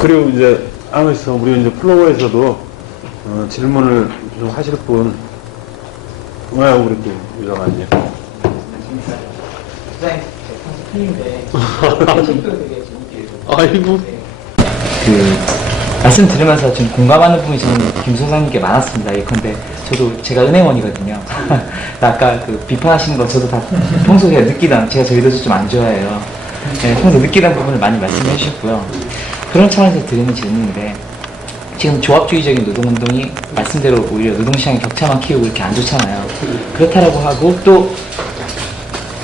그리고 이제 아무래도 우리 이제 플로어에서도 질문을 좀 하실 분, 왜 우리 또 유정아님? 부장님 평소 팬인데 책도 되게 재밌게 읽어요. 아이고. 말씀 들으면서 좀 공감하는 부분이 저는 김 소장님께 많았습니다. 예컨대 저도 제가 은행원이거든요. 아까 그 비판하시는 거 저도 다 평소에 느끼던, 제가 저희도 좀 안 좋아해요. 네, 평소 느끼던 부분을 많이 말씀해 주셨고요. 그런 차원에서 드리는 질문인데, 지금 조합주의적인 노동운동이 말씀대로 오히려 노동시장의 격차만 키우고 이렇게 안 좋잖아요. 그렇다라고 하고 또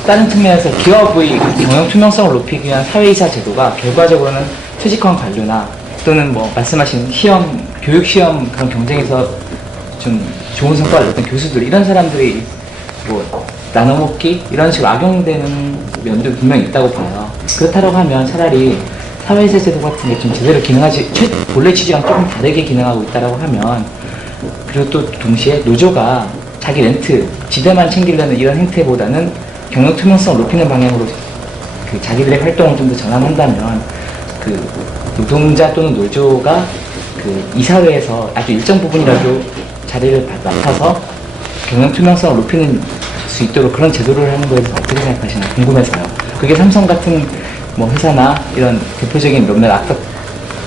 다른 측면에서 기업의 경영 투명성을 높이기 위한 사회이사 제도가 결과적으로는 퇴직한 관료나 또는 뭐 말씀하신 시험, 교육 시험 그런 경쟁에서 좀 좋은 성과를 냈던 교수들, 이런 사람들이 뭐 나눠먹기 이런 식으로 악용되는 면도 분명히 있다고 봐요. 그렇다고 하면 차라리 사회이사 제도 같은 게 좀 제대로 기능하지, 본래 취지랑 조금 다르게 기능하고 있다고 하면, 그리고 또 동시에 노조가 자기 렌트, 지대만 챙기려는 이런 행태보다는 경영 투명성을 높이는 방향으로 그 자기들의 활동을 좀 더 전환한다면, 그 노동자 또는 노조가 그 이사회에서 아주 일정 부분이라도 자리를 맡아서 경영 투명성을 높이는 수 있도록 그런 제도를 하는 거에 대해서 어떻게 생각하시나 궁금해서요. 그게 삼성 같은 뭐 회사나 이런 대표적인 몇몇 악덕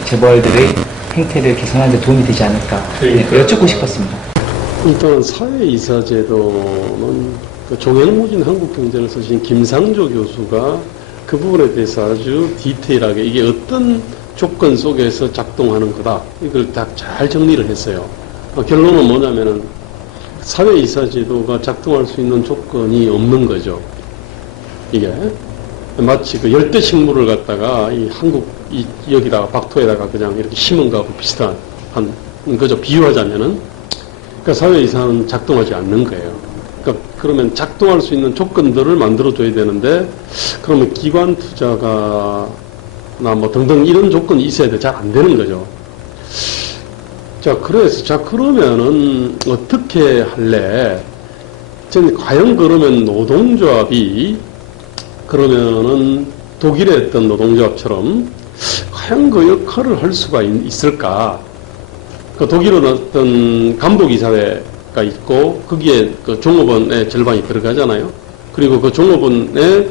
재벌들의 행태를 개선하는 데 도움이 되지 않을까, 그러니까 여쭙고 싶었습니다. 일단 사회이사제도는 그 종횡무진 한국경제를 쓰신 김상조 교수가 그 부분에 대해서 아주 디테일하게 이게 어떤 조건 속에서 작동하는 거다, 이걸 딱 잘 정리를 했어요. 결론은 뭐냐면은 사회이사제도가 작동할 수 있는 조건이 없는 거죠. 이게 마치 그 열대 식물을 갖다가 이 한국 여기다가 박토에다가 그냥 이렇게 심은 거하고 비슷한 한 그저 비유하자면은, 그러니까 사회이사는 작동하지 않는 거예요. 그러니까 그러면 작동할 수 있는 조건들을 만들어줘야 되는데, 그러면 기관 투자가나 뭐 등등 이런 조건이 있어야 돼. 잘 안 되는 거죠. 자, 그러면은 어떻게 할래? 저는 과연 그러면 노동조합이 그러면은 독일의 어떤 노동조합처럼 과연 그 역할을 할 수가 있을까? 그 독일은 어떤 간부기사회가 있고 거기에 그 종업원의 절반이 들어가잖아요. 그리고 그 종업원에서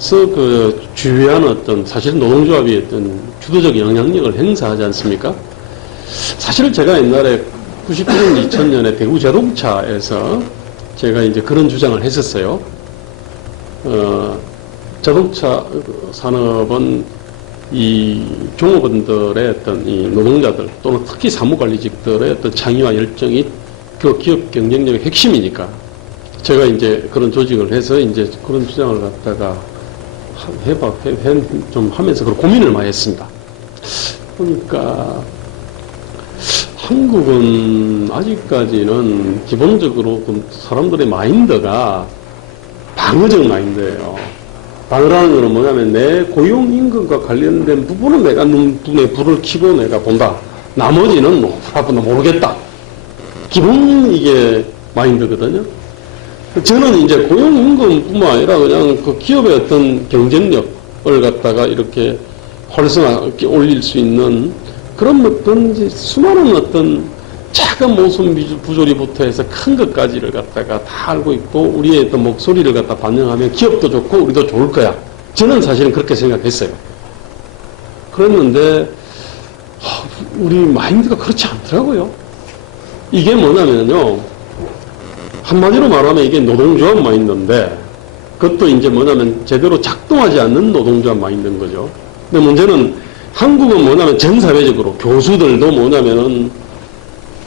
그 주요한 어떤 사실 노동조합이 어떤 주도적 영향력을 행사하지 않습니까? 사실 제가 옛날에 99년, 2000년에 대구 자동차에서 제가 이제 그런 주장을 했었어요. 자동차 산업은 이 종업원들의 어떤 이 노동자들 또는 특히 사무관리직들의 어떤 창의와 열정이 그 기업 경쟁력의 핵심이니까 제가 이제 그런 조직을 해서 이제 그런 주장을 갖다가 좀 하면서 그런 고민을 많이 했습니다. 그러니까 한국은 아직까지는 기본적으로 사람들의 마인드가 방어적 마인드예요. 방어라는 것은 뭐냐면 내 고용임금과 관련된 부분은 내가 눈에 불을 켜고 내가 본다. 나머지는 뭐 모르겠다. 기본 이게 마인드거든요. 저는 이제 고용임금뿐만 아니라 그냥 그 기업의 어떤 경쟁력을 갖다가 이렇게 활성화하게 올릴 수 있는 그런 어떤 수많은 어떤 작은 모순 부조리부터 해서 큰 것까지를 갖다가 다 알고 있고 우리의 어떤 목소리를 갖다 반영하면 기업도 좋고 우리도 좋을 거야. 저는 사실은 그렇게 생각했어요. 그랬는데 우리 마인드가 그렇지 않더라고요. 이게 뭐냐면요, 한마디로 말하면 이게 노동조합 마인드인데 그것도 이제 뭐냐면 제대로 작동하지 않는 노동조합 마인드인 거죠. 근데 문제는 한국은 뭐냐면 전 사회적으로 교수들도 뭐냐면은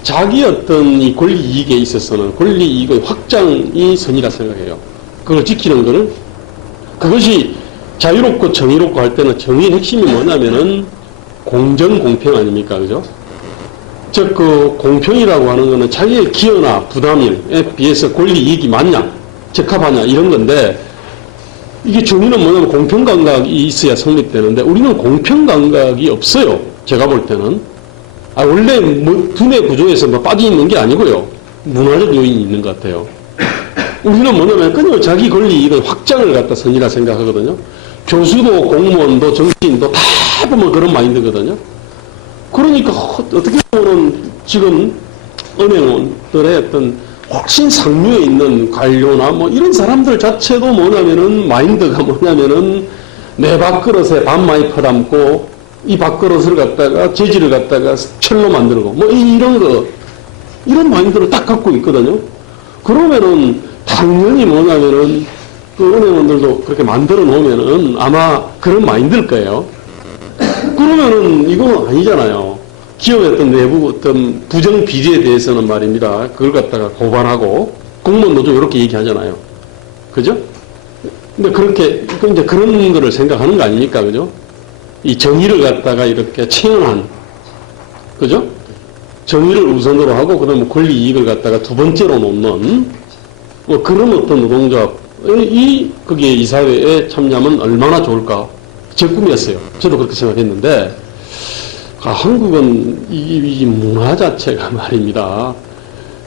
자기 어떤 이 권리 이익에 있어서는 권리 이익의 확장이 선이라 생각해요. 그걸 지키는 거는 그것이 자유롭고 정의롭고 할 때는 정의의 핵심이 뭐냐면은 공정 공평 아닙니까, 그죠? 즉 그 공평이라고 하는 거는 자기의 기여나 부담에 비해서 권리 이익이 맞냐, 적합하냐 이런 건데, 이게 정의는 뭐냐면 공평 감각이 있어야 성립되는데 우리는 공평 감각이 없어요. 제가 볼 때는. 원래 뭐 두뇌 구조에서 뭐 빠져 있는 게 아니고요. 문화적 요인이 있는 것 같아요. 우리는 뭐냐면 그냥 자기 권리 이익의 확장을 갖다 선이라 생각하거든요. 교수도 공무원도 정치인도 다 보면 그런 마인드거든요. 그러니까 어떻게 보면 지금 은행원들의 어떤 훨씬 상류에 있는 관료나 뭐 이런 사람들 자체도 뭐냐면은 마인드가 뭐냐면은 내 밥그릇에 밥 많이 퍼담고 이 밥그릇을 갖다가 재질을 갖다가 철로 만들고 뭐 이런 마인드를 딱 갖고 있거든요. 그러면은 당연히 뭐냐면은 그 은행원들도 그렇게 만들어 놓으면은 아마 그런 마인드일 거예요. 그러면은 이건 아니잖아요. 기업의 어떤 내부 어떤 부정 비리에 대해서는 말입니다. 그걸 갖다가 고발하고 공무원도 좀 이렇게 얘기하잖아요. 그죠? 근데 그렇게 이제 그런 거를 생각하는 거 아닙니까? 그죠? 이 정의를 갖다가 이렇게 체현한, 그죠? 정의를 우선으로 하고 그다음에 권리 이익을 갖다가 두 번째로 놓는 뭐 그런 어떤 노동조합이 거기에 이사회에 참여하면 얼마나 좋을까? 제 꿈이었어요. 저도 그렇게 생각했는데 한국은 이 문화 자체가 말입니다.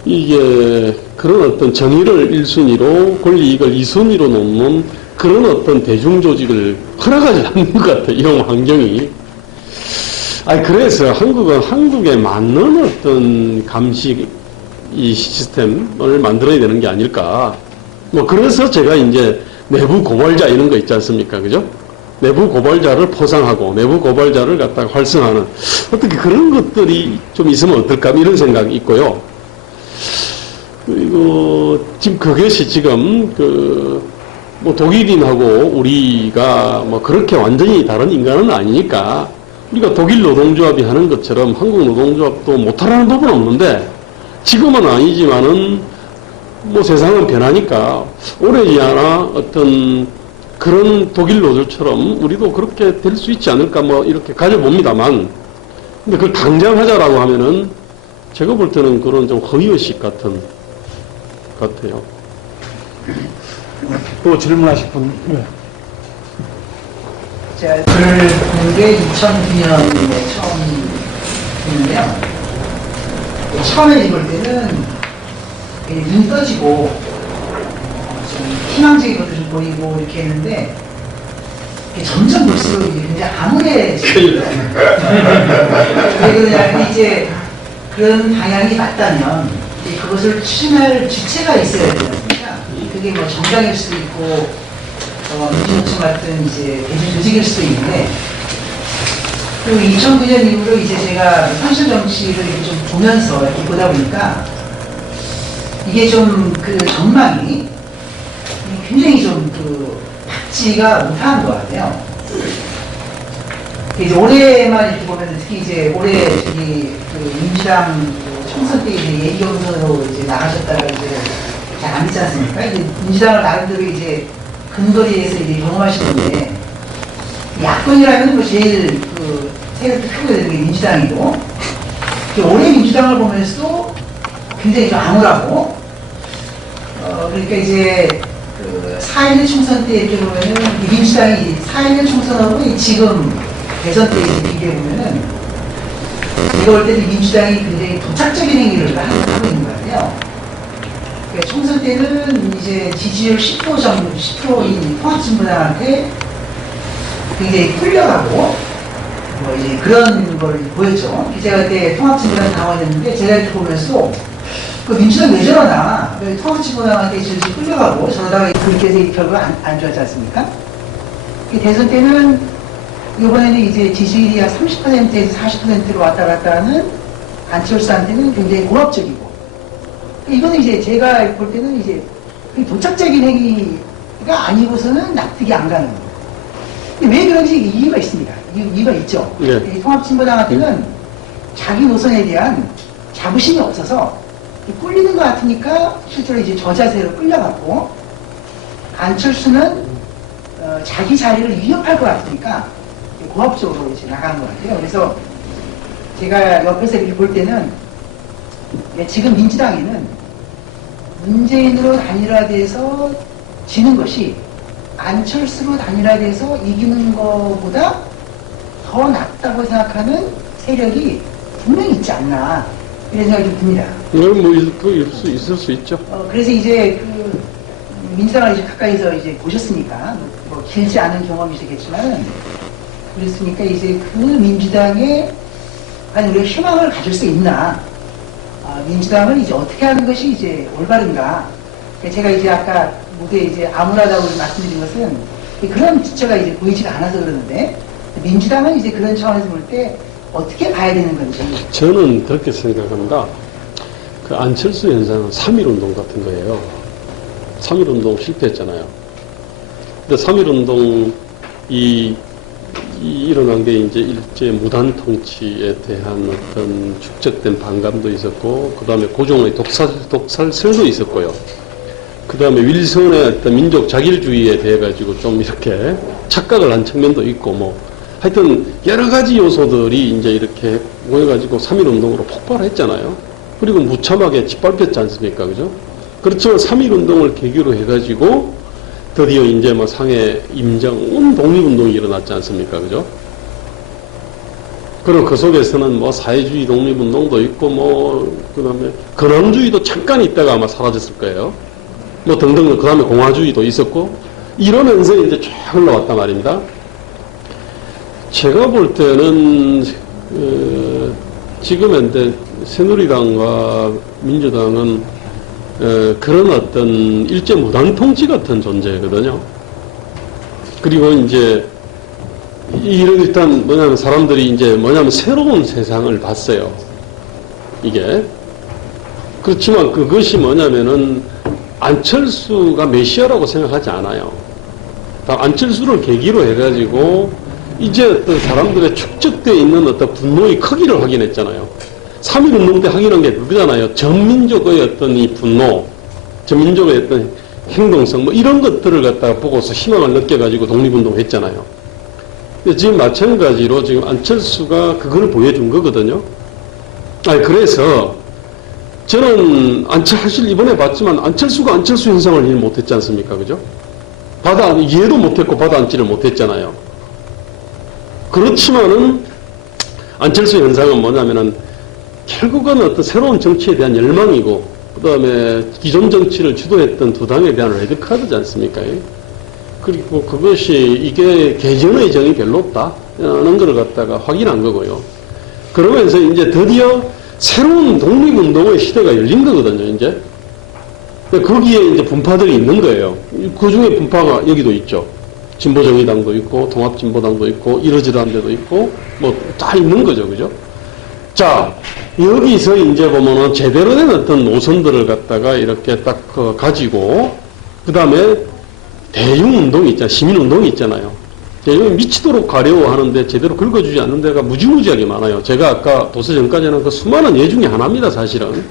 이게 그런 어떤 정의를 1순위로 권리이익을 2순위로 놓는 그런 어떤 대중조직을 허락하지 않는 것 같아요. 이런 환경이. 그래서 한국은 한국에 맞는 어떤 감시 이 시스템을 만들어야 되는 게 아닐까. 뭐 그래서 제가 이제 내부 고발자 이런 거 있지 않습니까? 그죠? 내부 고발자를 포상하고 내부 고발자를 갖다가 활성화하는 어떻게 그런 것들이 좀 있으면 어떨까 이런 생각이 있고요. 그리고 지금 그것이 지금 뭐 독일인하고 우리가 뭐 그렇게 완전히 다른 인간은 아니니까 우리가 독일 노동조합이 하는 것처럼 한국 노동조합도 못하라는 법은 없는데 지금은 아니지만은 뭐 세상은 변하니까 오래지 않아 어떤 그런 독일 노조처럼 우리도 그렇게 될 수 있지 않을까 뭐 이렇게 가져봅니다만 근데 그걸 당장 하자라고 하면은 제가 볼 때는 그런 좀 허위의식 같은 것 같아요. 또 질문하실 분? 네. 제가 글을 본 게 2009년에 처음 했는데요. 처음에 읽을 때는 눈 떠지고 좀 희망적인 것도 좀 보이고 이렇게 했는데 점점 볼수록 이게 굉장히 암울해지더라고요. 왜 그러냐면 이제 그런 방향이 맞다면 그것을 추진할 주체가 있어야 되지 않습니까? 그게 뭐 정당일 수도 있고 민주노총 같은 이제 대중 조직일 수도 있는데 그리고 2009년 이후로 이제 제가 현실 정치를 이렇게 좀 보면서 이렇게 보다 보니까 이게 좀 그 전망이 굉장히 좀 받지가 못한 것 같아요. 이제 올해만 이렇게 보면 특히 이제 올해 민주당 총선 때 이제 예비경선으로 이제 나가셨다가 이제 잘 안 있지 않습니까? 이제 민주당을 나름대로 이제 근거리에서 이제 경험하시는데 야권이라면 뭐 제일 세력도 크고 되는 게 민주당이고 올해 민주당을 보면서도 굉장히 좀 암울하고 그러니까 이제 4.11 총선 때 이렇게 보면은 민주당이 4.11 총선하고 지금 대선 때 비교해보면은 제가 볼 때는 민주당이 굉장히 도착적인 행위를 하고 있는 것 같아요. 그러니까 총선 때는 이제 지지율 10% 정도, 10%인 통합진보당한테 굉장히 끌려가고 뭐 이제 그런 걸 보였죠. 제가 그때 통합진보당 당원이었는데 제가 이렇게 보면서 민주당 왜 저러나? 통합진보당한테 질질 끌려가고 저러다가 그렇게 해서 결국 안 좋았지 않습니까? 대선 때는 이번에는 이제 지지율이 한 30%에서 40%로 왔다 갔다 하는 안철수한테는 굉장히 공합적이고 이거는 이제 제가 볼 때는 이제 도착적인 행위가 아니고서는 납득이 안 가는 거예요. 근데 왜 그런지 이유가 있습니다. 이유가 있죠. 네. 통합진보당한테는 자기 노선에 대한 자부심이 없어서 꿀리는 것 같으니까 실제로 이제 저자세로 끌려갔고 안철수는 자기 자리를 위협할 것 같으니까 고압적으로 이제 나가는 것 같아요. 그래서 제가 옆에서 이렇게 볼 때는 지금 민주당에는 문재인으로 단일화돼서 지는 것이 안철수로 단일화돼서 이기는 것보다 더 낫다고 생각하는 세력이 분명히 있지 않나 이런 생각이 좀 듭니다. 뭐 있을 수 있죠. 그래서 이제 민주당을 이제 가까이서 이제 보셨으니까 뭐 길지 않은 경험이시겠지만 그랬으니까 이제 그 민주당의 아니 우리가 희망을 가질 수 있나? 민주당은 이제 어떻게 하는 것이 이제 올바른가? 제가 이제 아까 무대에 이제 암울하다고 말씀드린 것은 그런 주체가 이제 보이지가 않아서 그러는데 민주당은 이제 그런 차원에서 볼 때 어떻게 봐야 되는 건지. 저는 그렇게 생각합니다. 그 안철수 현상은 3.1운동 같은 거예요. 3.1운동 실패했잖아요. 근데 3.1운동이 일어난 게 이제 일제 무단 통치에 대한 어떤 축적된 반감도 있었고, 그 다음에 고종의 독살설도 있었고요. 그 다음에 윌슨의 어떤 민족 자길주의에 대해 가지고 좀 이렇게 착각을 한 측면도 있고, 뭐, 하여튼 여러 가지 요소들이 이제 이렇게 모여가지고 3.1운동으로 폭발했잖아요. 그리고 무참하게 짓밟혔지 않습니까? 그죠? 그렇지만 3.1운동을 계기로 해가지고 드디어 이제 뭐 상해 임정 온 독립운동이 일어났지 않습니까? 그죠? 그리고 그 속에서는 뭐 사회주의 독립운동도 있고 뭐 그 다음에 근황주의도 잠깐 있다가 아마 사라졌을 거예요. 뭐 등등 그 다음에 공화주의도 있었고 이러면서 이제 쫙 흘러왔단 말입니다. 제가 볼 때는 지금 현재 새누리당과 민주당은 그런 어떤 일제 무단 통치 같은 존재거든요. 그리고 이제 일단 뭐냐면 사람들이 이제 뭐냐면 새로운 세상을 봤어요. 이게 그렇지만 그것이 뭐냐면은 안철수가 메시아라고 생각하지 않아요. 다 안철수를 계기로 해가지고 이제 어떤 사람들의 축적되어 있는 어떤 분노의 크기를 확인했잖아요. 3.1운동 때 확인한 게 그거잖아요. 전민족의 어떤 이 분노, 전민족의 어떤 행동성, 뭐 이런 것들을 갖다가 보고서 희망을 느껴가지고 독립운동을 했잖아요. 근데 지금 마찬가지로 지금 안철수가 그걸 보여준 거거든요. 그래서 저는 사실 이번에 봤지만 안철수가 안철수 현상을 이해 못했지 않습니까? 그죠? 이해도 못했고 받아앉지를 못했잖아요. 그렇지만은 안철수 현상은 뭐냐면은 결국은 어떤 새로운 정치에 대한 열망이고 그 다음에 기존 정치를 주도했던 두 당에 대한 레드카드지 않습니까? 그리고 그것이 이게 개전의 정이 별로 없다는 걸 갖다가 확인한 거고요. 그러면서 이제 드디어 새로운 독립운동의 시대가 열린 거거든요, 이제. 거기에 이제 분파들이 있는 거예요. 그 중에 분파가 여기도 있죠. 진보정의당도 있고, 통합진보당도 있고, 이러지러한 데도 있고, 뭐, 다 있는 거죠, 그죠? 자, 여기서 이제 보면은 제대로 된 어떤 노선들을 갖다가 이렇게 딱 가지고, 그 다음에 대중운동이 있잖아요. 시민운동이 있잖아요. 대중이 미치도록 가려워 하는데 제대로 긁어주지 않는 데가 무지무지하게 많아요. 제가 아까 도서 전까지는 그 수많은 예 중에 하나입니다, 사실은.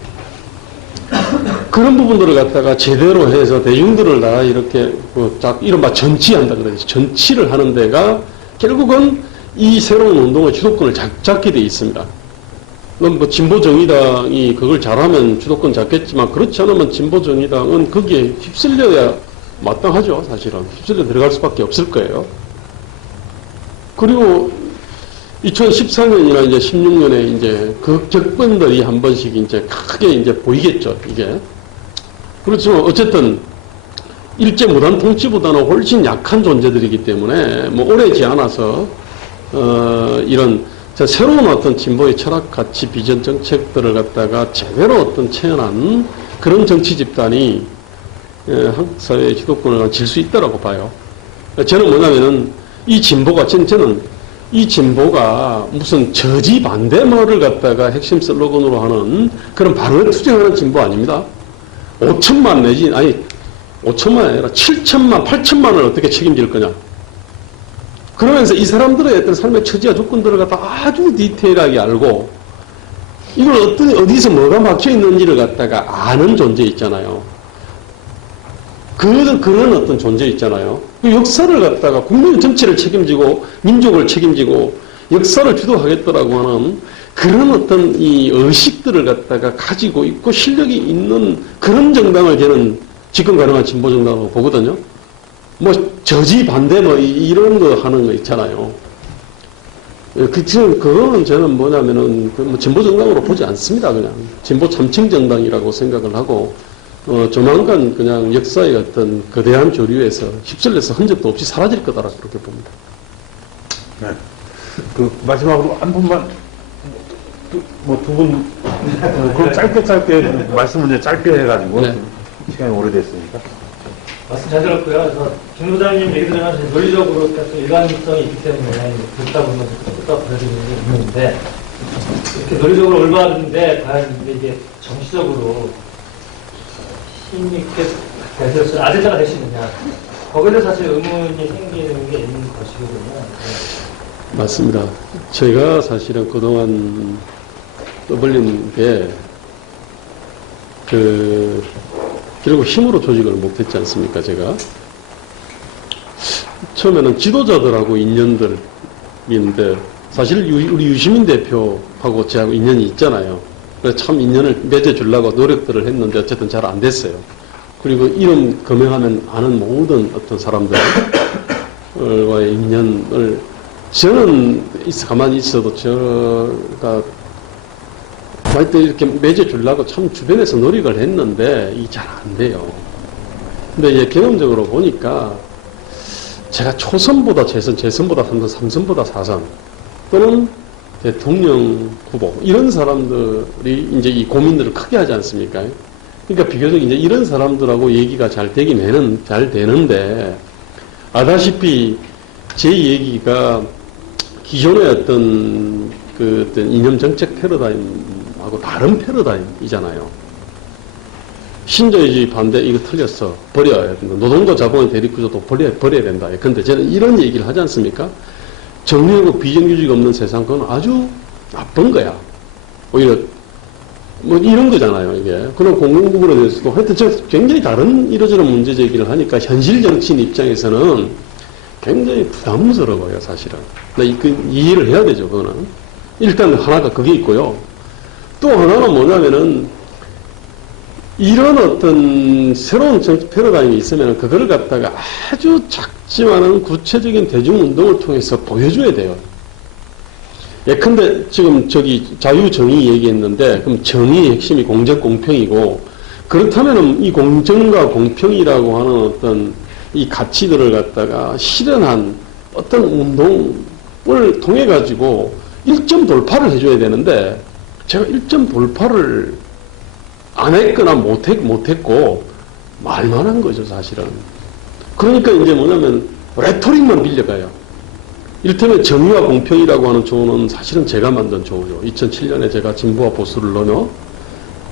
그런 부분들을 갖다가 제대로 해서 대중들을 다 이렇게 이른바 전치한다 그러지. 전치를 하는 데가 결국은 이 새로운 운동의 주도권을 잡게 돼 있습니다. 그럼 뭐 진보정의당이 그걸 잘하면 주도권 잡겠지만 그렇지 않으면 진보정의당은 거기에 휩쓸려야 마땅하죠, 사실은. 휩쓸려 들어갈 수밖에 없을 거예요. 그리고 2014년이나 이제 16년에 이제 그 격변들이 한 번씩 이제 크게 이제 보이겠죠, 이게. 그렇지만 어쨌든 일제 무단 통치보다는 훨씬 약한 존재들이기 때문에 뭐 오래지 않아서 이런 새로운 어떤 진보의 철학, 가치, 비전 정책들을 갖다가 제대로 어떤 체현한 그런 정치 집단이 한국 사회의 주도권을 질 수 있다라고 봐요. 저는 뭐냐면은 이 진보가 저는 이 진보가 무슨 저지 반대말을 갖다가 핵심 슬로건으로 하는 그런 발언에 투쟁하는 진보 아닙니다. 5천만 내지, 아니, 5천만이 아니라 7천만, 8천만을 어떻게 책임질 거냐. 그러면서 이 사람들의 어떤 삶의 처지와 조건들을 갖다 아주 디테일하게 알고 이걸 어디서 뭐가 막혀 있는지를 갖다가 아는 존재 있잖아요. 그런 어떤 존재 있잖아요. 그 역사를 갖다가 국민 전체를 책임지고 민족을 책임지고 역사를 주도하겠다라고 하는 그런 어떤 이 의식들을 갖다가 가지고 있고 실력이 있는 그런 정당을 저는 집권 가능한 진보 정당으로 보거든요. 뭐 저지 반대 뭐 이런 거 하는 거 있잖아요. 그거는 저는 뭐냐면은 뭐 진보 정당으로 보지 않습니다. 그냥 진보 참칭 정당이라고 생각을 하고 조만간 그냥 역사의 어떤 거대한 조류에서 휩쓸려서 흔적도 없이 사라질 거다라고 그렇게 봅니다. 네. 그 마지막으로 한 분만 두 분, 그럼 짧게 말씀을 이제 짧게 해가지고 네. 시간이 오래됐으니까. 말씀 잘 들었고요. 그래서 김 부장님 얘기 들으면 논리적으로 또 일관성이 있기 때문에 듣다 보면 또 보여지는 게 있는데 이렇게 논리적으로 올바른데 과연 이게 정치적으로 힘있게 대세로서 아제자가 될 수 있느냐 거기에 대해서 사실 의문이 생기는 게 있는 것이거든요. 맞습니다. 제가 사실은 그동안 떠벌린 게, 결국 힘으로 조직을 못했지 않습니까, 제가? 처음에는 지도자들하고 인연들인데, 사실 우리 유시민 대표하고 저하고 인연이 있잖아요. 그래서 참 인연을 맺어주려고 노력들을 했는데, 어쨌든 잘 안 됐어요. 그리고 이름 거명하면 아는 모든 어떤 사람들과의 인연을 저는 가만히 있어도 제가 하여튼 이렇게 맺어주려고 참 주변에서 노력을 했는데 이게 잘 안 돼요. 근데 이제 경험적으로 보니까 제가 초선보다 재선보다 3선보다 4선 또는 대통령 후보 이런 사람들이 이제 이 고민들을 크게 하지 않습니까? 그러니까 비교적 이제 이런 사람들하고 얘기가 잘 되는데 아다시피 제 얘기가 기존의 어떤 이념 정책 패러다임하고 다른 패러다임이잖아요. 신자유주의 반대 이거 틀렸어. 버려야 된다. 노동과 자본의 대립구조도 버려야 된다. 근데 저는 이런 얘기를 하지 않습니까? 정리하고 비정규직이 없는 세상 그건 아주 나쁜 거야. 오히려 뭐 이런 거잖아요, 이게. 그런 공공부문에 대해서도 하여튼 저 굉장히 다른 이러저런 문제 제기를 하니까 현실 정치인 입장에서는 굉장히 부담스러워요, 사실은. 이해를 해야 되죠, 그거는. 일단 하나가 그게 있고요. 또 하나는 뭐냐면은 이런 어떤 새로운 정치 패러다임이 있으면 그거를 갖다가 아주 작지만은 구체적인 대중운동을 통해서 보여줘야 돼요. 예컨대 지금 자유정의 얘기했는데 그럼 정의의 핵심이 공정 공평이고 그렇다면은 이 공정과 공평이라고 하는 어떤 이 가치들을 갖다가 실현한 어떤 운동을 통해 가지고 1점 돌파를 해줘야 되는데 제가 1점 돌파를 안 했거나 못했고 말만 한 거죠, 사실은. 그러니까 이제 뭐냐면 레토릭만 빌려가요. 이를테면 정의와 공평이라고 하는 조어는 사실은 제가 만든 조어죠. 2007년에 제가 진보와 보수를 넣어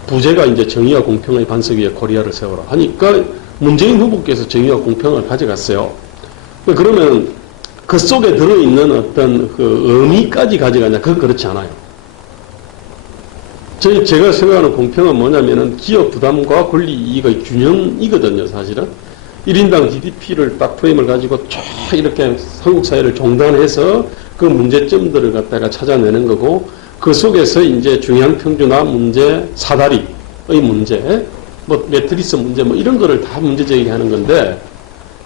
부제가 이제 정의와 공평의 반석 위에 코리아를 세워라 하니까 문재인 후보께서 정의와 공평을 가져갔어요. 그러면 그 속에 들어있는 어떤 의미까지 가져가냐? 그건 그렇지 않아요. 제가 생각하는 공평은 뭐냐면은 기업 부담과 권리 이익의 균형이거든요, 사실은. 1인당 GDP를 딱 프레임을 가지고 쫙 이렇게 한국 사회를 종단해서 그 문제점들을 갖다가 찾아내는 거고 그 속에서 이제 중요한 평준화 문제, 사다리의 문제, 뭐 매트리스 문제 뭐 이런 거를 다 문제 제기하는 건데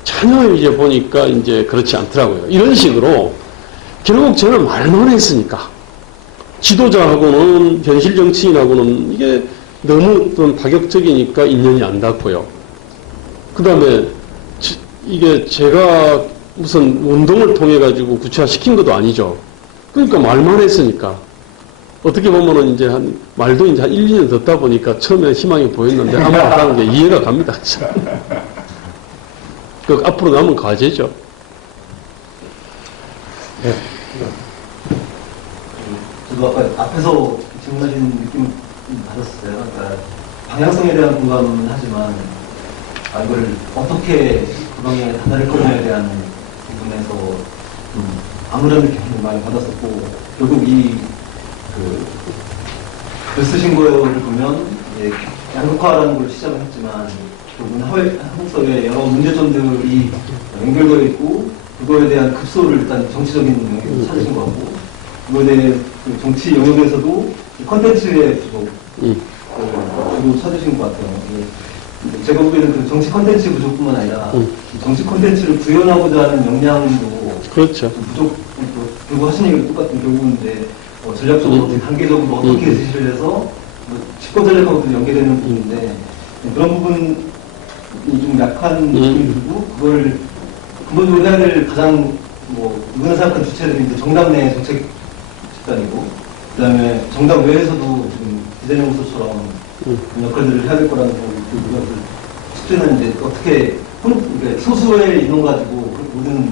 전혀 이제 보니까 이제 그렇지 않더라고요. 이런 식으로 결국 저는 말만 했으니까 지도자하고는 현실 정치인하고는 이게 너무 좀 파격적이니까 인연이 안 닿고요. 그 다음에 이게 제가 무슨 운동을 통해 가지고 구체화시킨 것도 아니죠. 그러니까 말만 했으니까 어떻게 보면은 이제 말도 이제 한 1, 2년 듣다 보니까 처음에 희망이 보였는데 아마 아까는 게 이해가 갑니다. 그 앞으로 남은 과제죠. 네. 저도 아까 앞에서 질문하신 느낌 받았어요. 그러니까 방향성에 대한 공감은 하지만 이걸 어떻게 구덩이에 다다를 거냐에 대한 부분에서 아무런 느낌을 많이 받았었고 결국 글 쓰신 거를 보면 양극화라는 걸 시작을 했지만 결국은 한국 사회의 여러 문제점들이 연결되어 있고 그거에 대한 급소를 일단 정치적인 영역에서 찾으신 것 같고 그거에 대해 정치 영역에서도 컨텐츠의 주도 찾으신 것 같아요. 제가 보기에는 그 정치 컨텐츠 부족뿐만 아니라 정치 컨텐츠를 구현하고자 하는 역량도 그렇죠. 부족, 그리고 하신 얘기도 똑같은 결국은 이제 전략적으로 어떻게 단계적으로 어떻게 제시를 해서 집권 전략하고도 연계되는 부분인데 그런 부분이 좀 약한 느낌이 들고 그걸 근본적으로 해야 될 가장 누구나 생각한 주체들이 이제 정당 내 정책 집단이고 그다음에 정당 외에서도 지금 비대명소처럼 그런 역할들을 해야 될 거라는 생각이 들고요. 숙제는 이제 어떻게 그러니까 소수의 인원 가지고 모든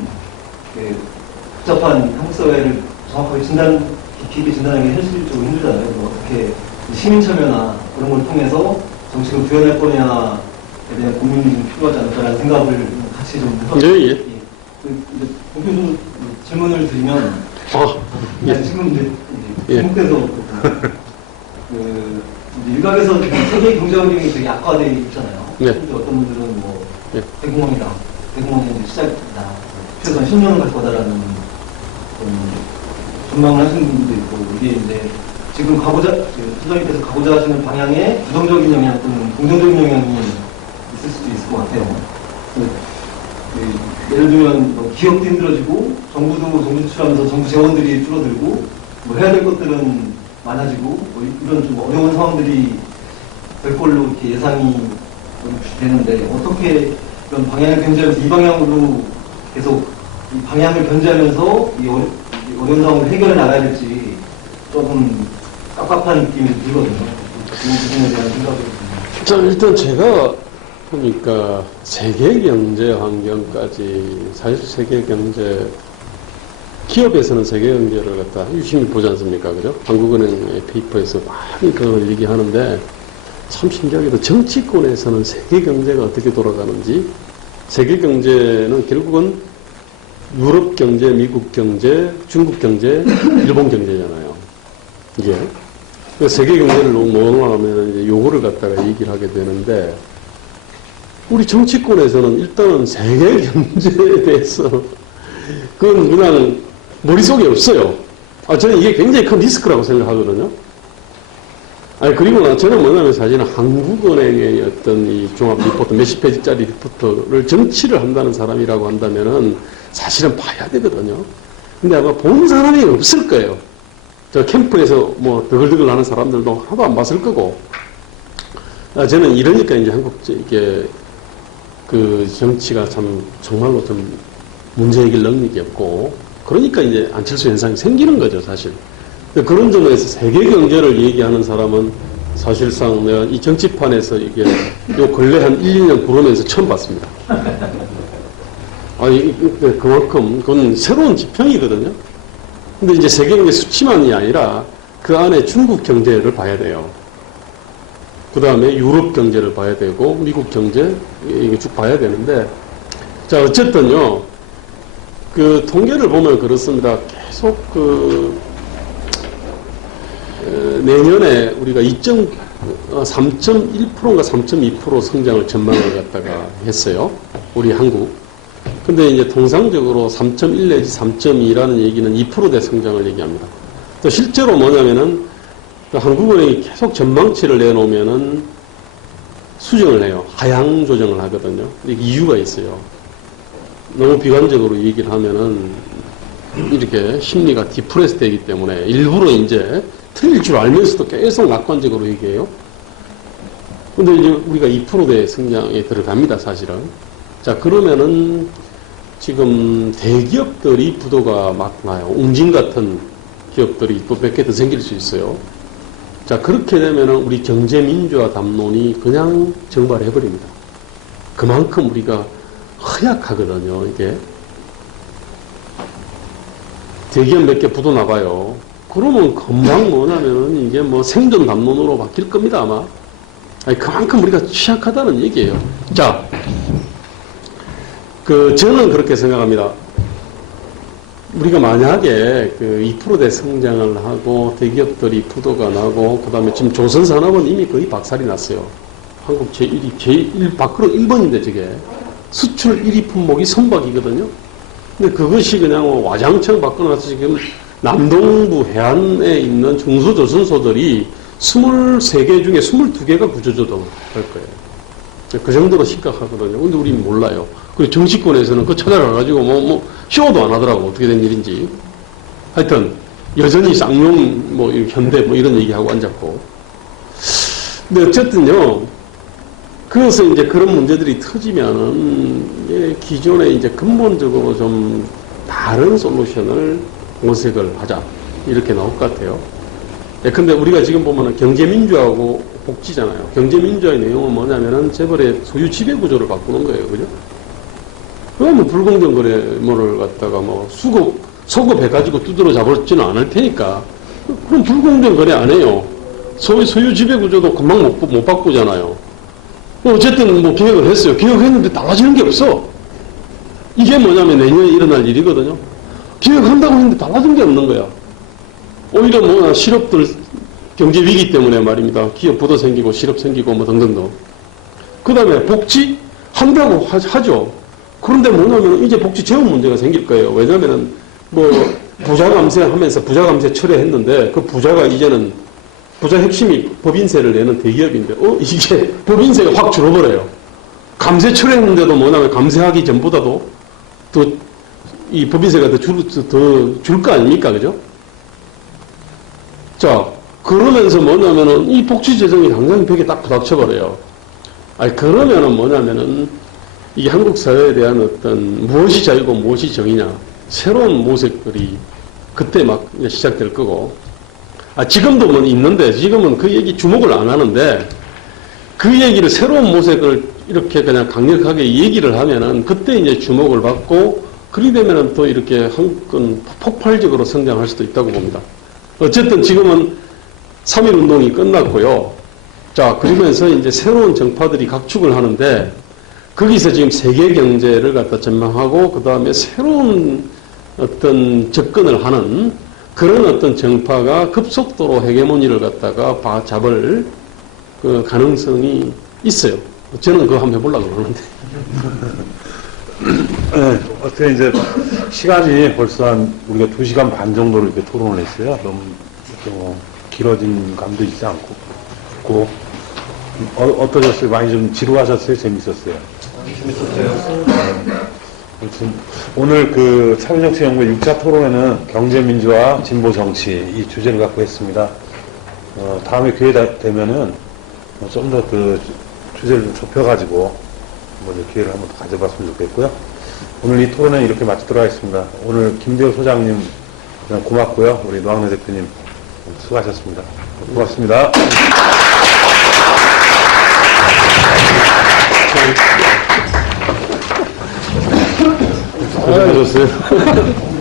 복잡한 한국 사회를 정확하게 깊이 진단하기 현실적으로 힘들잖아요. 그럼 어떻게 시민 참여나 그런 걸 통해서 정책을 구현할 거냐에 대한 고민이 좀 필요하지 않을까라는 생각을 같이 좀 해서 예. 본격적으로 질문을 드리면 예. 지금 이제 예. 중국에서 이제 일각에서 지금 세계 경제 환경이 되게 악화되어 있잖아요. 네. 근데 어떤 분들은 뭐 예. 대공황이다, 대공황이 이제 시작이다, 최소한 10년은 갈 거다라는 전망을 하시는 분들도 있고, 이게 이제 지금 소장님께서 가고자 하시는 방향에 부정적인 영향 또는 긍정적인 영향이 있을 수도 있을 것 같아요. 예를 들면 뭐 기업도 힘들어지고 정부 지출하면서 정부 재원들이 줄어들고 뭐 해야 될 것들은 많아지고 뭐 이런 좀 어려운 상황들이 될 걸로 이렇게 예상이 되는데 어떻게 이런 방향을 견제하면서 이 방향으로 계속 이 방향을 견제하면서 이 어려운 상황을 해결해 나가야 될지 조금 깝깝한 느낌이 들거든요. 이 부분에 대한 생각을. 자, 일단 제가 보니까 세계 경제 환경까지 사실 세계 경제 기업에서는 세계 경제를 갖다 유심히 보지 않습니까? 그죠? 한국은행의 페이퍼에서 많이 그걸 얘기하는데 참 신기하게도 정치권에서는 세계 경제가 어떻게 돌아가는지 세계 경제는 결국은 유럽 경제, 미국 경제, 중국 경제, 일본 경제잖아요. 이게. 세계 경제를 너무 모호하면 이제 요거를 갖다가 얘기를 하게 되는데 우리 정치권에서는 일단은 세계 경제에 대해서 그건 그냥 머릿속에 없어요. 저는 이게 굉장히 큰 리스크라고 생각하거든요. 그리고 저는 뭐냐면 사실은 한국은행의 어떤 이 종합 리포트, 몇십 페이지짜리 리포트를 정치를 한다는 사람이라고 한다면은 사실은 봐야 되거든요. 근데 아마 본 사람이 없을 거예요. 저 캠프에서 뭐 더글더글 하는 사람들도 하나도 안 봤을 거고. 저는 이러니까 이제 한국, 이게 그 정치가 참 정말로 좀 문제 해결 능력이 없고, 그러니까 이제 안철수 현상이 생기는 거죠, 사실. 그런 점에서 세계 경제를 얘기하는 사람은 사실상 내가 이 정치판에서 이게 요 근래 한 1, 2년 구르면서 처음 봤습니다. 그만큼 그건 새로운 지평이거든요. 근데 이제 세계 경제 수치만이 아니라 그 안에 중국 경제를 봐야 돼요. 그 다음에 유럽 경제를 봐야 되고, 미국 경제, 이게 쭉 봐야 되는데, 자, 어쨌든요, 그 통계를 보면 그렇습니다. 계속 내년에 우리가 3.1%인가 3.2% 성장을 전망을 갖다가 했어요. 우리 한국. 근데 이제 통상적으로 3.1 내지 3.2라는 얘기는 2%대 성장을 얘기합니다. 또 실제로 뭐냐면은 한국은행이 계속 전망치를 내놓으면은 수정을 해요. 하향 조정을 하거든요. 이게 이유가 있어요. 너무 비관적으로 얘기를 하면은 이렇게 심리가 디프레스 되기 때문에 일부러 이제 틀릴 줄 알면서도 계속 낙관적으로 얘기해요. 근데 이제 우리가 2%대 성장에 들어갑니다, 사실은. 자, 그러면은 지금 대기업들이 부도가 막 나요. 웅진 같은 기업들이 또 몇 개 더 생길 수 있어요. 자, 그렇게 되면은 우리 경제 민주화 담론이 그냥 증발해버립니다. 그만큼 우리가 허약하거든요, 이게. 대기업 몇 개 부도 나가요. 그러면 금방 뭐냐면은 이게 뭐 생존 담론으로 바뀔 겁니다, 아마. 그만큼 우리가 취약하다는 얘기예요. 자, 저는 그렇게 생각합니다. 우리가 만약에 2%대 성장을 하고 대기업들이 부도가 나고 그다음에 지금 조선산업은 이미 거의 박살이 났어요. 한국 제1 밖으로 1번인데 저게 수출 1위 품목이 선박이거든요. 근데 그것이 그냥 와장창 바꿔놔서 지금 남동부 해안에 있는 중소조선소들이 23개 중에 22개가 구조조정을 할 거예요. 그 정도로 심각하거든요. 근데 우리는 몰라요. 그리고 정치권에서는 그거 찾아가가지고 쇼도 안 하더라고. 어떻게 된 일인지. 하여튼, 여전히 쌍용, 현대, 이런 얘기하고 앉았고. 근데 어쨌든요, 그래서 이제 그런 문제들이 터지면은, 기존에 이제 근본적으로 좀 다른 솔루션을 모색을 하자. 이렇게 나올 것 같아요. 근데 우리가 지금 보면은 경제민주하고 복지잖아요. 경제민주화의 내용은 뭐냐면은 재벌의 소유 지배 구조를 바꾸는 거예요. 그죠? 그러면 불공정 거래물을 갖다가 뭐 소급해가지고 두드러 잡지는 않을 테니까. 그럼 불공정 거래 안 해요. 소유 지배 구조도 금방 못 바꾸잖아요. 어쨌든 뭐 개혁을 했어요. 개혁했는데 달라지는 게 없어. 이게 뭐냐면 내년에 일어날 일이거든요. 개혁한다고 했는데 달라진 게 없는 거야. 오히려 뭐 실업들 경제 위기 때문에 말입니다. 기업 부도 생기고 실업 생기고 뭐 등등등. 그 다음에 복지 한다고 하죠. 그런데 뭐냐면 이제 복지 재원 문제가 생길 거예요. 왜냐면은 뭐 부자 감세하면서 부자 감세 철회했는데 그 부자가 이제는 부자 핵심이 법인세를 내는 대기업인데 이게 법인세가 확 줄어버려요. 감세 철회했는데도 뭐냐면 감세하기 전보다도 더 이 법인세가 더 줄 거 아닙니까? 그죠? 자, 그러면서 뭐냐면은 이 복지 재정이 당장 벽에 딱 부닥쳐버려요. 아니, 그러면은 뭐냐면은 이게 한국 사회에 대한 어떤 무엇이 자유고 무엇이 정의냐. 새로운 모색들이 그때 막 시작될 거고. 지금도 뭐 있는데 지금은 그 얘기 주목을 안 하는데 그 얘기를 새로운 모색을 이렇게 그냥 강력하게 얘기를 하면은 그때 이제 주목을 받고 그리 되면은 또 이렇게 한건 폭발적으로 성장할 수도 있다고 봅니다. 어쨌든 지금은 3.1 운동이 끝났고요. 자, 그러면서 이제 새로운 정파들이 각축을 하는데 거기서 지금 세계 경제를 갖다 전망하고 그 다음에 새로운 어떤 접근을 하는 그런 어떤 정파가 급속도로 헤게모니를 갖다가 잡을 그 가능성이 있어요. 저는 그거 한번 해보려고 그러는데. 네, 어떻게 이제 시간이 벌써 우리가 2시간 반 정도로 이렇게 토론을 했어요. 너무 길어진 감도 있지 않고. 어떠셨어요? 많이 좀 지루하셨어요? 재밌었어요? 재밌었어요. 아무튼 오늘 그 참여정치연구 6차 토론회는 경제민주화, 진보정치 이 주제를 갖고 했습니다. 다음에 기회 되면은 좀 더 그 주제를 좀 좁혀가지고 기회를 한번 더 가져봤으면 좋겠고요. 오늘 이 토론회 이렇게 마치도록 하겠습니다. 오늘 김대호 소장님 고맙고요. 우리 노학래 대표님 수고하셨습니다. 고맙습니다. 고생하셨어요.